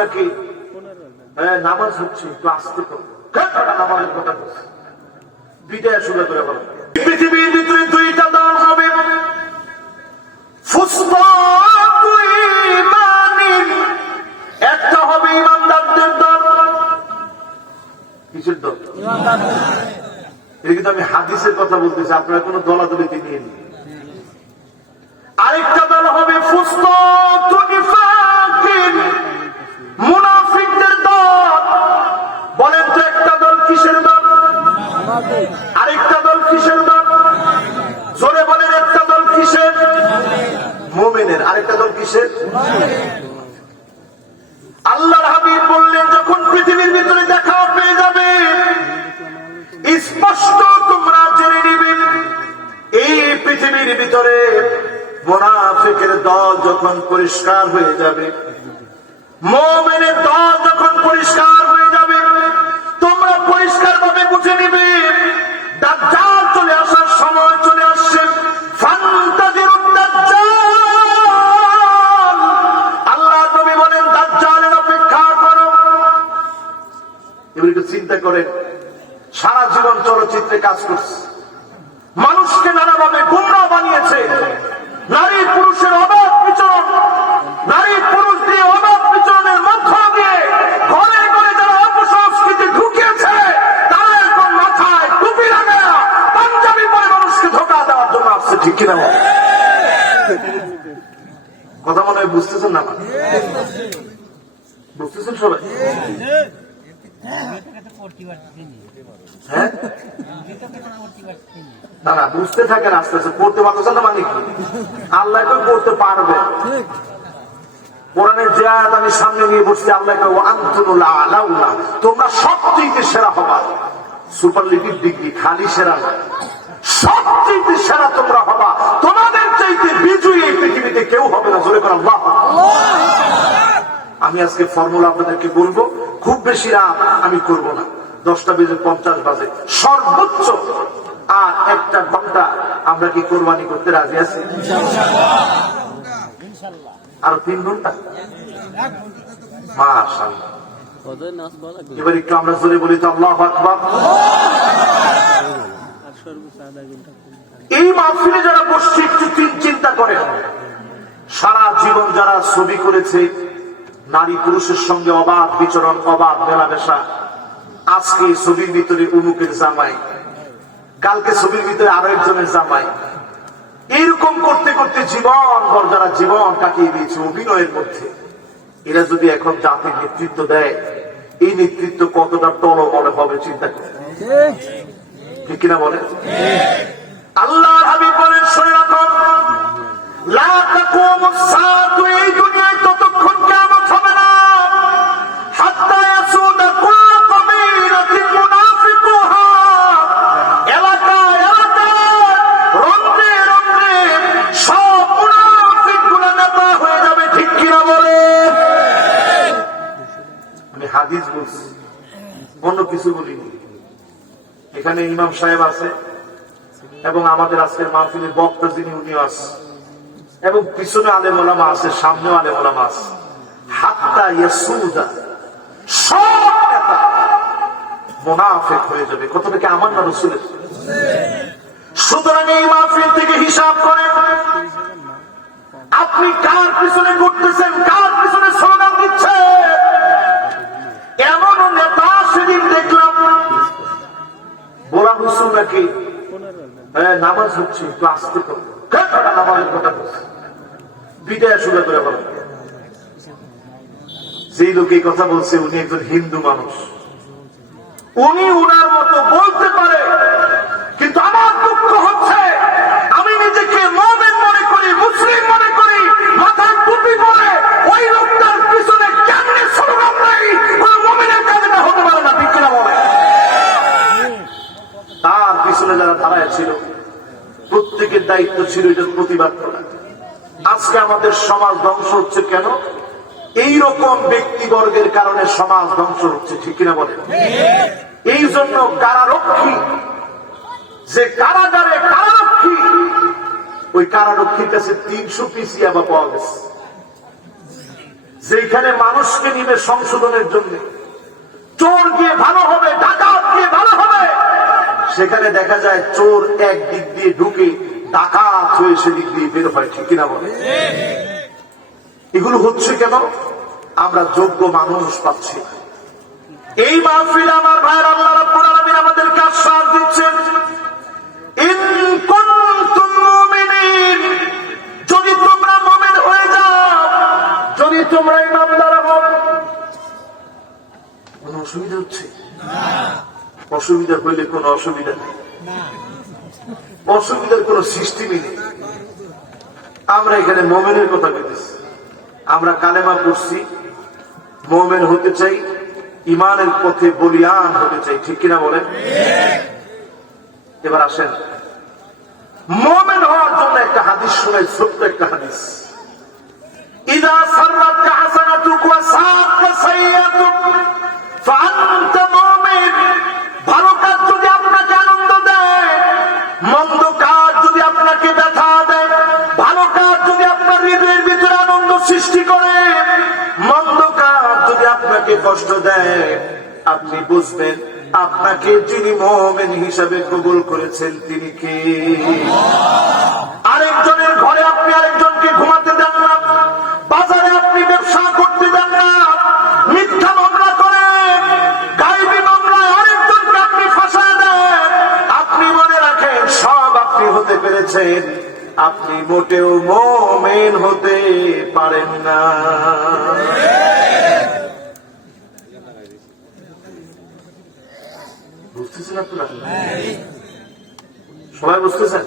নাকি নামাজ হচ্ছে একটু আসতে করো, নামাজের কথা বলছে বিদায় শুরু করে বলো। পৃথিবীর ভিতরে দুইটা দল হবে, একটা হবে ইমানদারদের দল। কিসের দল? এটা কিন্তু আমি হাদিসের কথা বলতেছি, আপনারা কোন দলাদলিতে নিয়ে নিন। আরেকটা দল হবে মুনাফিকদের দল। বলেন তো একটা দল কিসের দল? আরেকটা দল কিসের দল? জোরে বলেন একটা দল কিসের? মুমিনের। আরেকটা দল কিসের? আল্লাহর হাবিব বললেন যখন পৃথিবীর ভিতরে দেখা পেয়ে যাবে, স্পষ্ট তোমরা জেনে নিবে এই পৃথিবীর ভিতরে মুনাফিকের দল যখন পরিষ্কার হয়ে যাবে, মুমিনের দল যখন পরিষ্কার হয়ে যাবে, তোমরা পরিষ্কার ভাবে বুঝে নিবে দাজ্জাল চলে আসার সময় চলে আসছে। ফান্তাজিরুদ দাজ্জাল, আল্লাহ নবী বলেন দাজ্জালের অপেক্ষা করো। এবার একটু চিন্তা করেন, সারা জীবন চলচ্চিত্রে কাজ করছে, মানুষকে নানাভাবে গুমরাহ বানিয়েছে, নারী পুরুষের অবাধ বিচরণ, নারী পুরুষ দিয়ে অবাধ বিচরণের মধ্য দিয়ে ঘরে ঘরে যারা অপসংস্কৃতি ঢুকিয়েছে, তারা এখন মাথায় টুপি লাগায় পাঞ্জাবি পরে মানুষকে ধোঁকা দেওয়ার জন্য আসছে। ঠিক কিনা? কথা মনে হয় বুঝতেছেন না? বুঝতেছেন সবাই? হ্যাঁ না না, বুঝতে থাকেন আস্তে আস্তে। পড়তে পারতেছেন না মানে কি? আল্লাহ কেউ পড়তে পারবে। কোরআনের যে আয়াত আমি সামনে নিয়ে বসছি, আল্লাহ কেউ আনতুল্লাহ আলাউল্লাহ, তোমরা সবচেয়ে সেরা হবা। সুপারলেটিভ ডিগ্রি, খালি সেরা না, সবচেয়ে সেরা তোমরা হবা। তোমাদের চাইতে বিজয়ী এই পৃথিবীতে কেউ হবে না। জোরে করে আল্লাহ। আমি আজকে ফর্মুলা আপনাদেরকে বলবো, খুব বেশি রাত আমি করব না, 10:50 বাজে সর্বোচ্চ। আর 1 ঘন্টা আমরা কি কোরবানি করতে রাজি আছি? আর 3 ঘন্টা মাশাআল্লাহ। এবার একটু আমরা জোরে বলি তো আল্লাহু আকবার। এই মাহফিলে যারা বসছে একটু চিন্তা করে, সারা জীবন যারা ছবি করেছে, নারী পুরুষের সঙ্গে অবাধ বিচরণ, অবাধ মেলামেশা, আজকে ছবির ভিতরে উমুকের জামাই, কালকে ছবির ভিতরে আরো একজনের জামাই, এইরকম করতে করতে জীবন ভর যারা জীবন কাটিয়ে দিয়েছে অভিনয়ের মধ্যে, এরা যদি এখন জাতির নেতৃত্ব দেয়, এই নেতৃত্ব কতটা টলমল হবে চিন্তা করে। ঠিক কিনা বলেন? আল্লাহর হাবিব বলেন, শুনে রাখো, লা তাকুমুস সাআতু, এই দুনিয়ায় ততক্ষণ কিয়ামত হবে না হাত্তা ইয়াসুদা কুল্লু কবীরাতিন মুনাফিকুহা, এলাকা এলাকা, রন্ধ্রে রন্ধ্রে সব মুনাফিকগুলো নেতা হয়ে যাবে। ঠিক কিনা বলে? আমি হাদিস বলছি, অন্য কিছু বলিনি। এখানে ইমাম সাহেব আছে এবং আমাদের আজকের মাহফিলের বক্তা যিনি উনিও আছে, এবং পিছনে আলেম ওলামা আছে, সামনেও আলেম ওলামা আছে। হাত্তা ইয়াসুদা, সব নেতা মুনাফিক হয়ে যাবে। কথাটা কি আমার না রাসূলের? সুতরাং এই মাহফিল থেকে হিসাব করেন, আপনি কার পিছনে ঘুরতেছেন, কার পিছনে স্লোগান দিচ্ছেন। এমন নেতা সেদিন দেখলাম, বলা হুসুন নাকি নামাজ হচ্ছে একটু আসতে করো, নামাজের কথা বলছে বিদায় শুরু করে বলো। যে লোক এই কথা বলছে উনি একজন হিন্দু মানুষ, উনি উনার মতো বলতে পারে, কিন্তু আমার দুঃখ হচ্ছে আমি নিজেকে মুমিন মনে করি, মুসলিম মনে করি, মাথায় টুপি পরে ওই লোকটার পিছনে কেমনে স্লোগান দেয়, কোন মুমিনের কাজে না হতে পারে না। ঠিক কিনা বলে? তার পিছনে যারা দাঁড়ায় ছিল প্রত্যেকের দায়িত্ব ছিল এটার প্রতিবাদ করা। আজকে আমাদের সমাজ ধ্বংস হচ্ছে কেন? এই রকম ব্যক্তিবর্গের কারণে সমাজ ধ্বংস হচ্ছে। ঠিক কিনা বলে? এই জন্য কারারক্ষী, যে কারাগারে কারারক্ষী, ওই কারারক্ষীর কাছে 300 পিস ইয়াবা পাওয়া গেছে। যেখানে মানুষকে নিবে সংশোধনের জন্য, চোর গিয়ে ভালো হবে, ডাকাত গিয়ে ভালো হবে, সেখানে দেখা যায় চোর এক দিক দিয়ে ঢুকে ডাকাত হয়ে সেদিক দিয়ে বের হয়। ঠিক কিনা বলে? এগুলো হচ্ছে কেন? আমরা যোগ্য মানুষ পাচ্ছি না। এই মাহফিলে আমার ভাইয়ের আল্লাহ রাব্বুল আলামিন আমাদেরকে আশ্বাস দিচ্ছেন, ইন কুনতুম মুমিনিন, যদি তোমরা মুমিন হয়ে যাও, যদি তোমরা ইমানদার হও। কোনো অসুবিধা হচ্ছে? অসুবিধা হইলে কোনো অসুবিধা নেই, অসুবিধার কোনো সিস্টেমই নেই। আমরা এখানে মুমিনের কথা বলতেছি, আমরা কালেমা পড়ছি, মুমিন হতে চাই, ইমানের পথে বলিয়ান হতে চাই। ঠিক কিনা বলেন? এবার আসেন, মুমিন হওয়ার জন্য একটা হাদিস শোনাই, ছোট্ট একটা হাদিস। ইযা সাররাতকা হাসানাতুক ওয়া সাআতকা সাইয়্যাতুক ফাআনতা মুমিন। ভালো কাজ যদি আপনাকে আনন্দ দেয়, মন্দ কাজ যদি আপনাকে ব্যথা দেয়, ভালো কাজ যদি আপনার হৃদয়ের ভিতরে আনন্দ সৃষ্টি করে, মন্দ কাজ যদি আপনাকে কষ্ট দেয়, আপনি বুঝবেন আপনাকে যিনি মুমিন হিসাবে কবুল করেছেন তিনি কে। আরেকজনের ঘরে আপনি আরেকজনকে ঘুমাতে দেন না, বাজারে আপনি ব্যবসা করতে দেন না, মিথ্যা মামলা করে গায়েবী মামলায় আরেকজনকে আপনি ফাঁসায় দেন, আপনি মনে রাখেন সব আপনি হতে পেরেছেন, আপনি মোটেও মুমিন হতে পারেন না। বুঝতেছেন আপনারা? সবাই বুঝতেছেন?